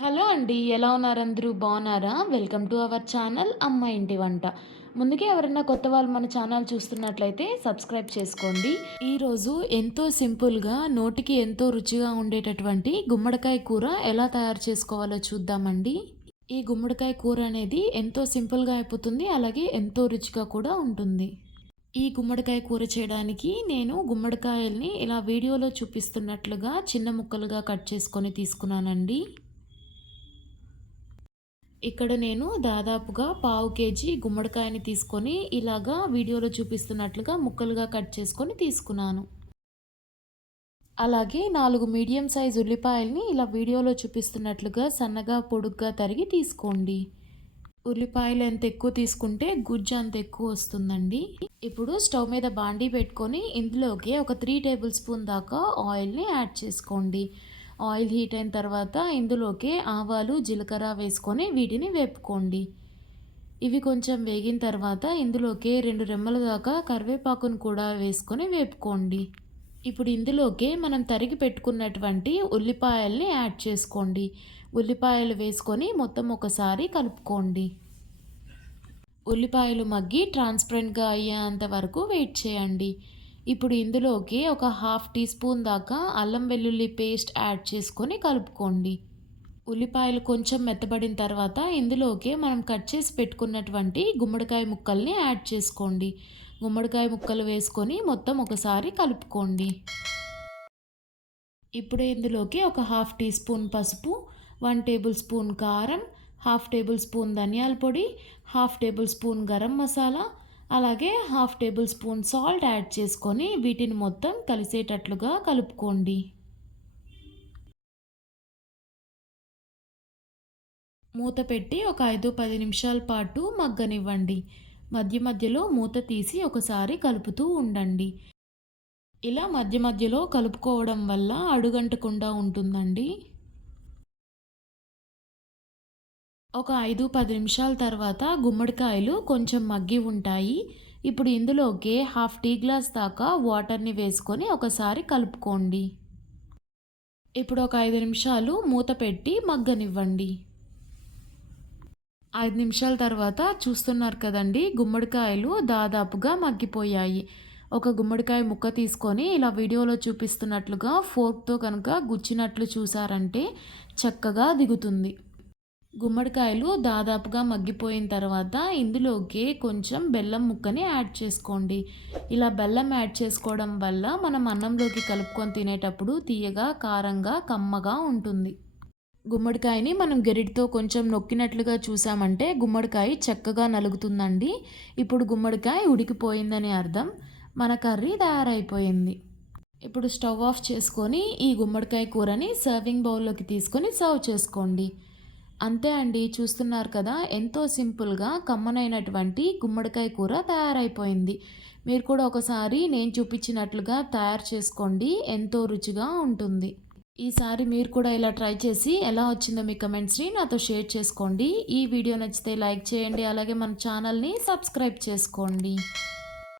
Hello అండి ఎలా ఉన్నారు అందరూ? బాగున్నారా? వెల్కమ్ టు అవర్ ఛానల్ అమ్మ ఇంటి వంట. ముందుకే ఎవరైనా కొత్త వాళ్ళు మన ఛానల్ చూస్తున్నట్లయితే సబ్స్క్రైబ్ చేసుకోండి. ఈరోజు ఎంతో సింపుల్గా నోటికి ఎంతో రుచిగా ఉండేటటువంటి గుమ్మడికాయ కూర ఎలా తయారు చేసుకోవాలో చూద్దామండి. ఈ గుమ్మడికాయ కూర అనేది ఎంతో సింపుల్గా అయిపోతుంది అలాగే ఎంతో రుచిగా కూడా ఉంటుంది. ఈ గుమ్మడికాయ కూర చేయడానికి నేను గుమ్మడికాయల్ని ఇలా వీడియోలో చూపిస్తున్నట్లుగా చిన్న ముక్కలుగా కట్ చేసుకొని తీసుకున్నానండి. ఇక్కడ నేను దాదాపుగా పావు కేజీ గుమ్మడికాయని తీసుకొని ఇలాగా వీడియోలో చూపిస్తున్నట్లుగా ముక్కలుగా కట్ చేసుకొని తీసుకున్నాను. అలాగే నాలుగు మీడియం సైజ్ ఉల్లిపాయల్ని ఇలా వీడియోలో చూపిస్తున్నట్లుగా సన్నగా పొడుగ్గా తరిగి తీసుకోండి. ఉల్లిపాయలు ఎంత ఎక్కువ తీసుకుంటే గుజ్జు అంత ఎక్కువ వస్తుందండి. ఇప్పుడు స్టవ్ మీద బాండీ పెట్టుకొని ఇందులోకి ఒక త్రీ టేబుల్ స్పూన్ దాకా ఆయిల్ని యాడ్ చేసుకోండి. ఆయిల్ హీట్ అయిన తర్వాత ఇందులోకి ఆవాలు జీలకర్ర వేసుకొని వీటిని వేపుకోండి. ఇవి కొంచెం వేగిన తర్వాత ఇందులోకి రెండు రెమ్మల దాకా కరివేపాకును కూడా వేసుకొని వేపుకోండి. ఇప్పుడు ఇందులోకి మనం తరిగి పెట్టుకున్నటువంటి ఉల్లిపాయల్ని యాడ్ చేసుకోండి. ఉల్లిపాయలు వేసుకొని మొత్తం ఒకసారి కలుపుకోండి. ఉల్లిపాయలు మగ్గి ట్రాన్స్పరెంట్గా అయ్యేంత వరకు వెయిట్ చేయండి. ఇప్పుడు ఇందులోకి ఒక హాఫ్ టీ స్పూన్ దాకా అల్లం వెల్లుల్లి పేస్ట్ యాడ్ చేసుకొని కలుపుకోండి. ఉల్లిపాయలు కొంచెం మెత్తబడిన తర్వాత ఇందులోకి మనం కట్ చేసి పెట్టుకున్నటువంటి గుమ్మడికాయ ముక్కల్ని యాడ్ చేసుకోండి. గుమ్మడికాయ ముక్కలు వేసుకొని మొత్తం ఒకసారి కలుపుకోండి. ఇప్పుడు ఇందులోకి ఒక హాఫ్ టీ స్పూన్ పసుపు వన్ టేబుల్ స్పూన్ కారం హాఫ్ టేబుల్ స్పూన్ ధనియాల పొడి half tablespoon garam masala అలాగే half tablespoon salt add చేసుకొని వీటిని మొత్తం కలిసేటట్లుగా కలుపుకోండి. మూత పెట్టి ఒక ఐదు పది నిమిషాల పాటు మగ్గనివ్వండి. మధ్య మధ్యలో మూత తీసి ఒకసారి కలుపుతూ ఉండండి. ఇలా మధ్య మధ్యలో కలుపుకోవడం వల్ల అడుగంటకుండా ఉంటుందండి. ఒక ఐదు పది నిమిషాల తర్వాత గుమ్మడికాయలు కొంచెం మగ్గి ఉంటాయి. ఇప్పుడు ఇందులోకి హాఫ్ టీ గ్లాస్ దాకా వాటర్ని వేసుకొని ఒకసారి కలుపుకోండి. ఇప్పుడు ఒక ఐదు నిమిషాలు మూత పెట్టి మగ్గనివ్వండి. ఐదు నిమిషాల తర్వాత చూస్తున్నారు కదండి గుమ్మడికాయలు దాదాపుగా మగ్గిపోయాయి. ఒక గుమ్మడికాయ ముక్క తీసుకొని ఇలా వీడియోలో చూపిస్తున్నట్లుగా ఫోర్క్తో కనుక గుచ్చినట్లు చూసారంటే చక్కగా దిగుతుంది. గుమ్మడికాయలు దాదాపుగా మగ్గిపోయిన తర్వాత ఇందులోకి కొంచెం బెల్లం ముక్కని యాడ్ చేసుకోండి. ఇలా బెల్లం యాడ్ చేసుకోవడం వల్ల మనం అన్నంలోకి కలుపుకొని తినేటప్పుడు తీయగా కారంగా కమ్మగా ఉంటుంది. గుమ్మడికాయని మనం గెరిటితో కొంచెం నొక్కినట్లుగా చూసామంటే గుమ్మడికాయ చక్కగా నలుగుతుందండి. ఇప్పుడు గుమ్మడికాయ ఉడికిపోయిందని అర్థం. మన కర్రీ తయారైపోయింది. ఇప్పుడు స్టవ్ ఆఫ్ చేసుకొని ఈ గుమ్మడికాయ కూరని సర్వింగ్ బౌల్లోకి తీసుకొని సర్వ్ చేసుకోండి. అంతే అండి చూస్తున్నారు కదా ఎంతో సింపుల్గా కమ్మనైనటువంటి గుమ్మడికాయ కూర తయారైపోయింది. మీరు కూడా ఒకసారి నేను చూపించినట్లుగా తయారు చేసుకోండి ఎంతో రుచిగా ఉంటుంది. ఈసారి మీరు కూడా ఇలా ట్రై చేసి ఎలా వచ్చిందో మీ కమెంట్స్ని నాతో షేర్ చేసుకోండి. ఈ వీడియో నచ్చితే లైక్ చేయండి అలాగే మన ఛానల్ని సబ్స్క్రైబ్ చేసుకోండి.